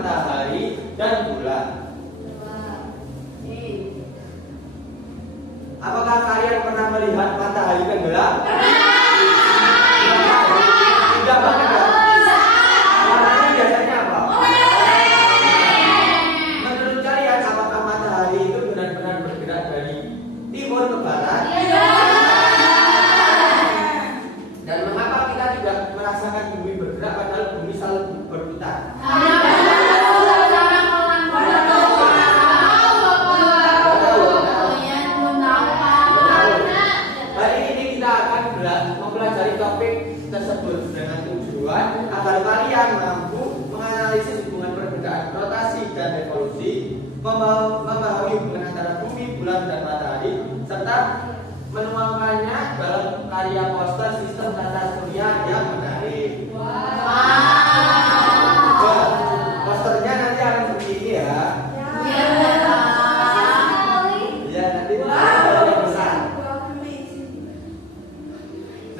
matahari dan bulan. Apakah kalian pernah melihat matahari tenggelam? Tidak pernah. Warnanya biasanya apa? Menurut kalian, apakah matahari itu benar-benar bergerak dari timur ke barat? Dan mengapa kita tidak merasakan bumi bergerak padahal bumi selalu berputar? Mempelajari topik tersebut dengan tujuan agar kalian mampu menganalisis hubungan perbedaan rotasi dan revolusi, memahami hubungan antara bumi, bulan, dan matahari, serta menuangkannya dalam karya poster sistem tata surya yang menarik. Posternya nanti akan seperti ini ya.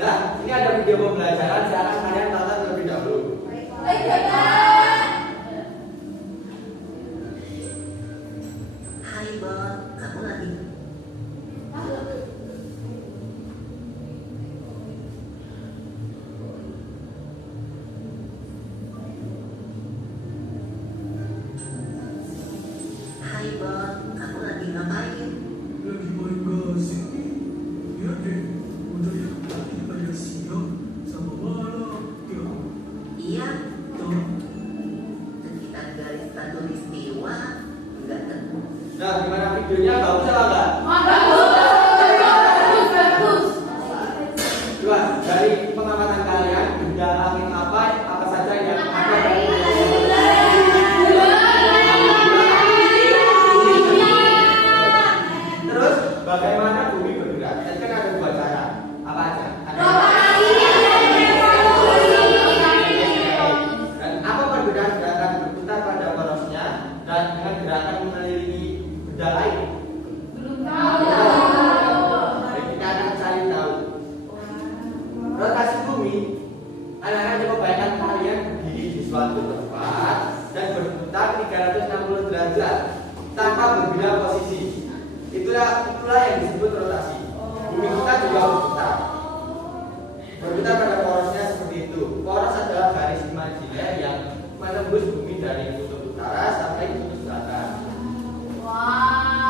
Nah, ini ada video pembelajaran, silakan kalian tonton terlebih dahulu. Hai Bon, kamu lagi? Hai Bon, kamu lagi ngapain? Lagi main gasing nih. Iya deh, udah yang tadi ada siang sama malam ya. Iya, Tuh, sekitar garis khatulistiwa enggak ketemu. Nah, gimana videonya? Bagus atau enggak? Coba dari pengamatan kalian, benda langit apa saja yang ada di Terus bagaimana bumi bergerak? Tadi kan ada dua cara. Apa aja? Dan apa perbedaan gerakan berputar pada porosnya dan dengan gerakan mengelilingi benda lain? Jadi kita akan cari tahu. Rotasi bumi, anak-anak coba bayangkan kalian berdiri di suatu tempat dan berputar 360 derajat tanpa berbeda posisi. Itulah yang disebut rotasi. Bumi kita juga berputar. Berputar pada porosnya seperti itu. Poros adalah garis imajiner yang menembus bumi dari kutub utara sampai kutub selatan.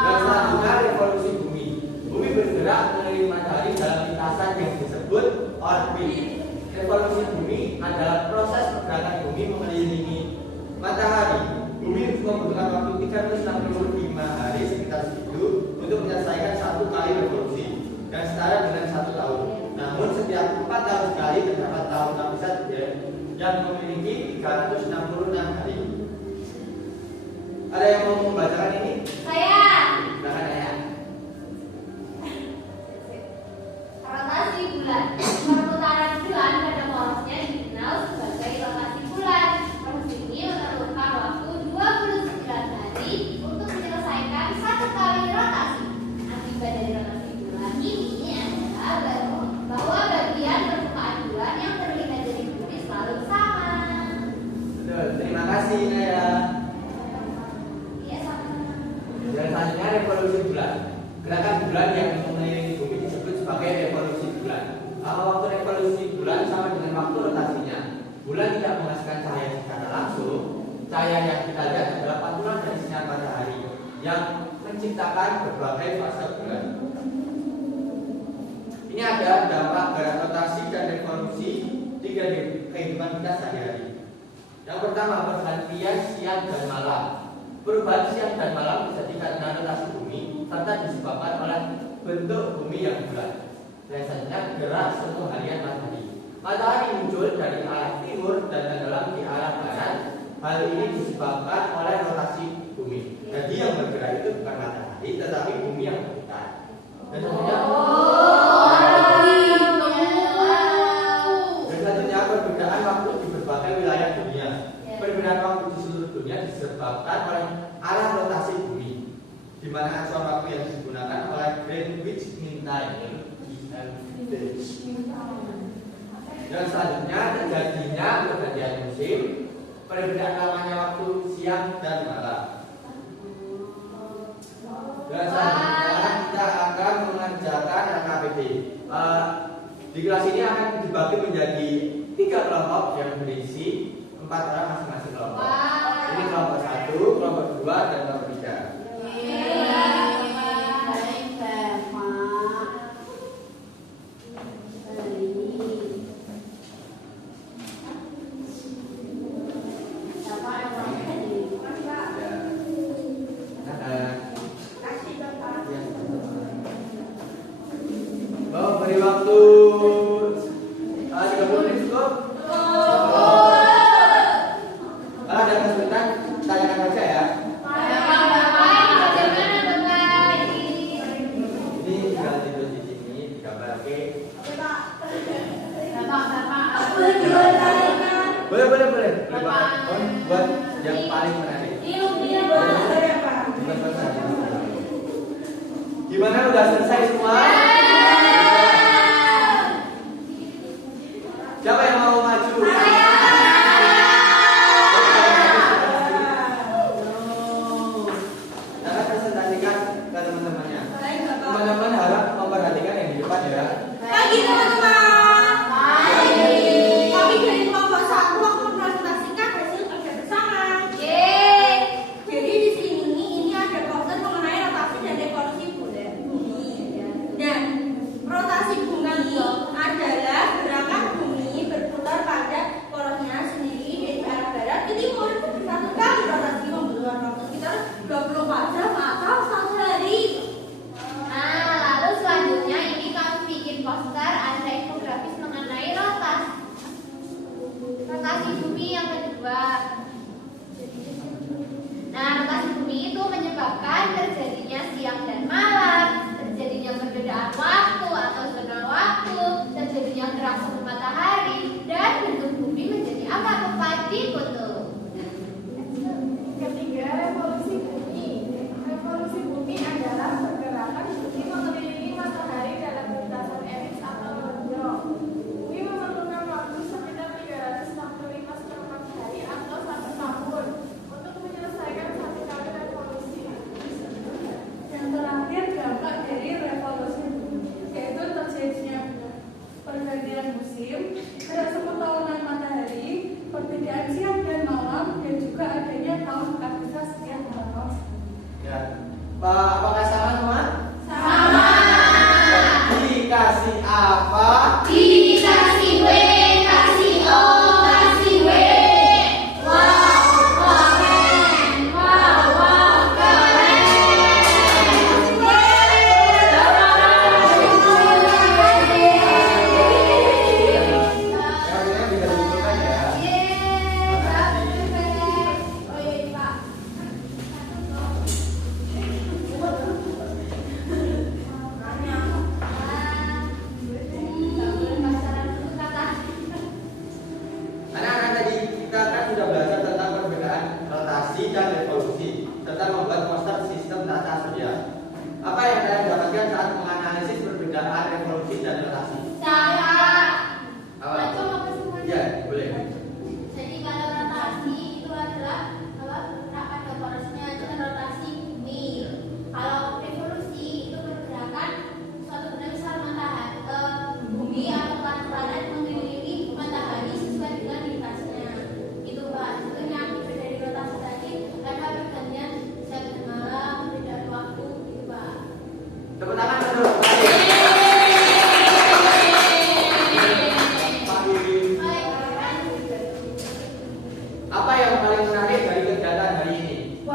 Dan selanjutnya revolusi bumi. Bumi bergerak mengelilingi matahari dalam lintasan yang disebut orbit. Revolusi bumi adalah proses pergerakan bumi mengelilingi matahari. Bumi membutuhkan waktu 365 hari sekitar segitu untuk menyelesaikan satu kali revolusi dan setara dengan 1 tahun. Namun setiap 4 tahun sekali terdapat tahun lapisan yang memiliki 366 hari. Ada yang mau membacakan ini? Silakan ya. Rotasi bulan. Perputaran bulan pada porosnya dikenal sebagai rotasi bulan. Poros ini memerlukan waktu 29 hari untuk menyelesaikan satu kali rotasi. Akibat dari rotasi bulan ini adalah bahwa bagian permukaan bulan yang terlihat dari bumi selalu sama. Betul, terima kasih Naya. Iya, sama. Dan selanjutnya revolusi bulan. Gerakan bulan yang mengelilingi bumi disebut sebagai revolusi bulan. Waktu revolusi bulan sama dengan waktu rotasinya. Bulan tidak menghasilkan cahaya secara langsung. Cahaya yang kita lihat adalah pantulan dari sinar matahari yang menciptakan berbagai fase bulan. Ini ada dampak garis rotasi dan revolusi di kehidupan kita sehari-hari. Yang pertama, pergantian siang dan malam. Perubahan siang dan malam terjadi karena rotasi bumi serta disebabkan oleh bentuk bumi yang bulat. Biasanya gerak satu harian matahari. Matahari muncul dari arah timur dan tenggelam di arah barat. Hal ini disebabkan oleh rotasi bumi. Jadi yang bergerak itu bukan matahari, tetapi bumi yang berputar. Dan selanjutnya perbedaan waktu di berbagai wilayah dunia. Perbedaan waktu di seluruh dunia disebabkan oleh arah rotasi bumi, di mana acuan waktu yang digunakan oleh Greenwich Mean Time. Dan selanjutnya terjadinya pergantian musim. Perbedaan lamanya waktu siang dan malam. Dan selanjutnya kita akan mengerjakan KPD. Di kelas ini akan dibagi menjadi 3 kelompok yang berisi 4 orang masing-masing kelompok. Ini kelompok 1, kelompok 2, dan kelompok 3. Beri waktu 30 menit cukup. Kalau ada kesulitan, tanyakan saja ya. Ini tinggal tidur di sini, digambar, oke? Boleh. Buat yang paling menarik. Gimana, udah selesai semua? Siapa yang mau maju? Jangan presentasikan ke teman-temannya. Teman-teman harap memperhatikan yang di depan ya. Pagi teman-teman. Kami dari kelompok 1 akan mempresentasikan hasil kerja bersama. Jadi di sini ini ada poster mengenai rotasi dan evolusi bumi. Dan rotasi bumi adalah gerakan bumi berputar pada porosnya sendiri dari arah barat ke timur. Satu kali rotasi membutuhkan waktu sekitar 24 jam atau 1 hari. Nah, lalu selanjutnya ini kami bikin poster ada infografis mengenai rotasi bumi yang kedua. Nah, rotasi bumi itu menyebabkan terjadinya siang dan malam, terjadinya perbedaan waktu atau zona waktu, terjadinya gerak suhu matahari, dan bentuk bumi menjadi apa tepat dikutuk. Ketiga, revolusi bumi. Revolusi bumi adalah pergerakan bumi mengelilingi matahari dalam lintasan elips atau gondrong. Bumi memerlukan waktu sekitar 365,4 hari atau 1 tahun untuk menyelesaikan 1 kali revolusi. Yang terakhir, dampak dari revolusi bumi, yaitu terjadinya pergantian musim, gerak suku tahunan matahari, perbedaan siang dan malam, dan juga adanya tahun aktivitas siang malam. Ya. Apakah sama semua? Sama. Dikasih apa? Dikasih W, kasih O, kasih W. Wow, keren. Wow, keren. Yang bisa ditentukan ya. Oh iya, Pak. Anak-anak tadi kita kan sudah belajar tentang perbedaan rotasi dan revolusi serta membuat poster sistem tata surya. Apa yang kalian dapatkan saat menganalisis perbedaan revolusi dan rotasi? Apa? Ya, boleh. Jadi kalau rotasi itu adalah pada porosnya itu kan rotasi bumi. Kalau revolusi itu pergerakan suatu benda besar matahari bumi atau planet mengelilingi matahari sesuai dengan lintasnya. Itu Pak. Itu yang berbeda dari rotasi tadi ada pergantian siang dan malam, perbedaan waktu gitu Pak. Tepuk tangan terus. Apa yang paling menarik dari kegiatan hari ini?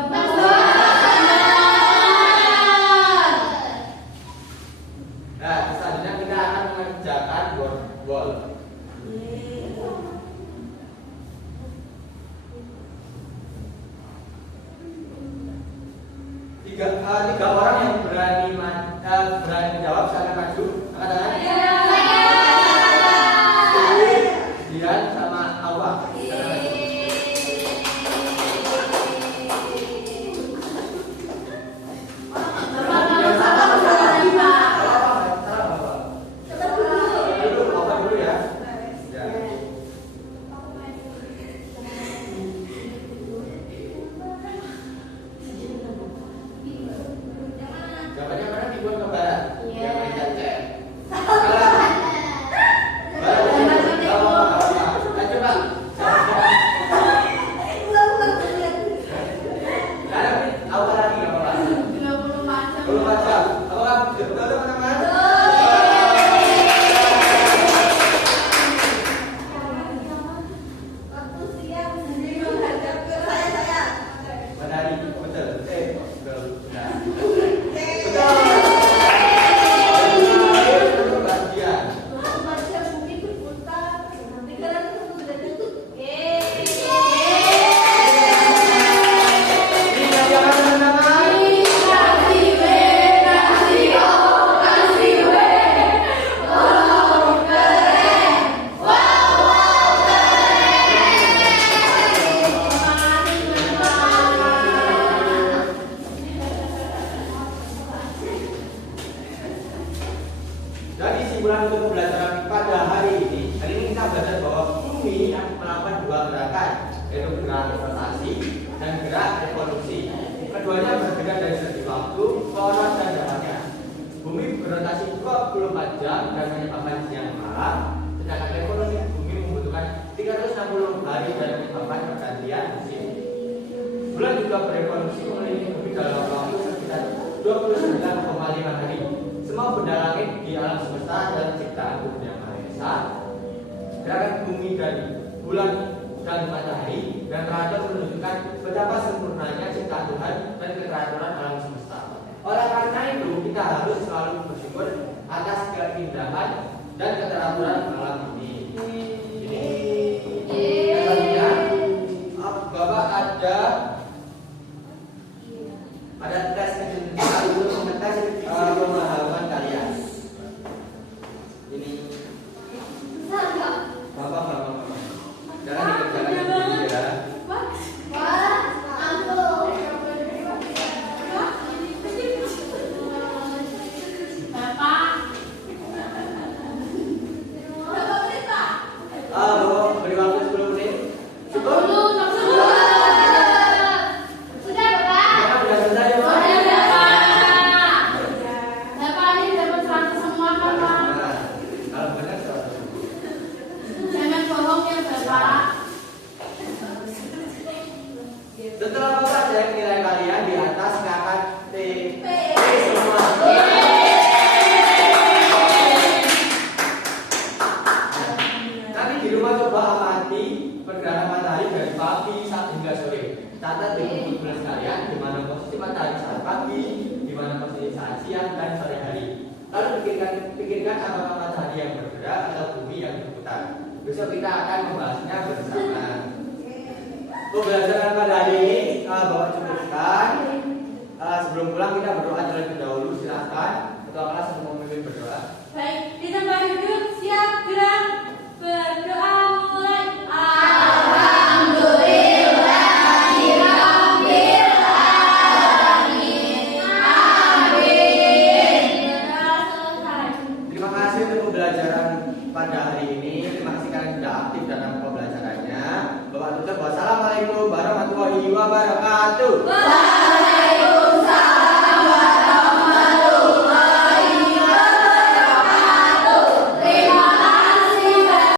Nah, selanjutnya kita akan mengerjakan word wall. Tiga orang yang berani menjawab silakan maju. Angkat tangan. Dian sama Awa. Dulu, Awa dulu ya. Ya. yaitu gerak rotasi dan gerak revolusi. Keduanya berbeda dari segi waktu, poros, dan jaraknya. Bumi berotasi 24 jam dan menyebabkan siang malam, sedangkan revolusi bumi membutuhkan 360 hari dan menyebabkan pergantian musim. Bulan juga berevolusi mengelilingi bumi dalam waktu sekitar 29,5 hari. Semua benda langit di alam semesta adalah ciptaan Tuhan Yang Maha Esa. Gerakan bumi dan bulan dan matahari dan teratur menunjukkan betapa sempurnanya ciptaan Tuhan dan keteraturan alam semesta. Oleh karena itu kita harus selalu bersyukur atas keindahan dan keteraturan alam ini. Ini selanjutnya, Bapak ada tes kecil untuk mengetes pemahaman kalian. Ini Bapak. Jangan dikerjakan sendiri ya. Wah, angkuh. Bapak. Berapa menit, Pak? Bapak beri waktu 10 menit. Cukup? Sudah, Bapak. Bapak sudah selesai ya, Pak? Sudah, Bapak. Bapak ini dapat 100 semua kan, Pak? Nah, kalau benar 100. Jangan bohong ya, Bapak. Setelah Bapak cek nilai kalian di atas kakak T semua. Nanti di rumah coba amati pergerakan matahari dari pagi hingga sore. Catat di buku tulis kalian di mana posisi matahari saat pagi, di mana posisi saat siang dan sore hari. Lalu pikirkan apakah matahari yang bergerak atau bumi yang berputar. Besok kita akan membahasnya bersama. Pembelajaran pada hari ini Bapak cukupkan. Sebelum pulang kita berdoa terlebih dahulu. Silahkan ketua kelas untuk memimpin berdoa. Baik, di tempat duduk, siap, gerak, berdoa mulai. Terima kasih untuk pembelajaran pada hari ini. Terima kasih kalian sudah aktif dalam pembelajarannya. Bapak tutup. Wassalamualaikum warahmatullahi wabarakatuh.